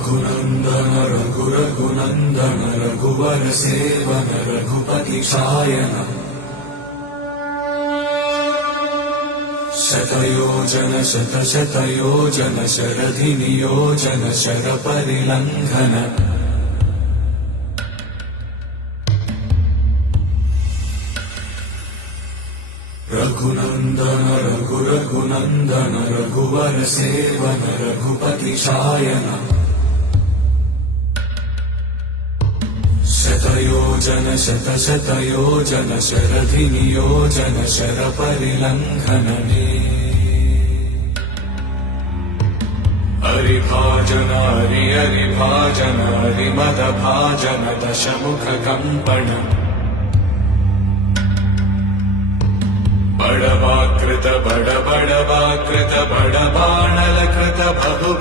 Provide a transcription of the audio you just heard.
रघुनन्दन रघुरघुनन्दन रघुवर seven Raghupati Shayan शतयोजन शतशतयोजन शरधि नियोजन शरपरिलङ्घन रघुनन्दन रघुरघुनन्दन रघुवर seven Raghupati Shayan शतयोजन शतशतयोजन शरधि नियोजन शरपरिलङ्घनने हरिभाजन हरिभाजन हरिमदभाजन दशमुख कम्पण बड़वाकृत बड़वाकृत बड़बाणलकृत बहु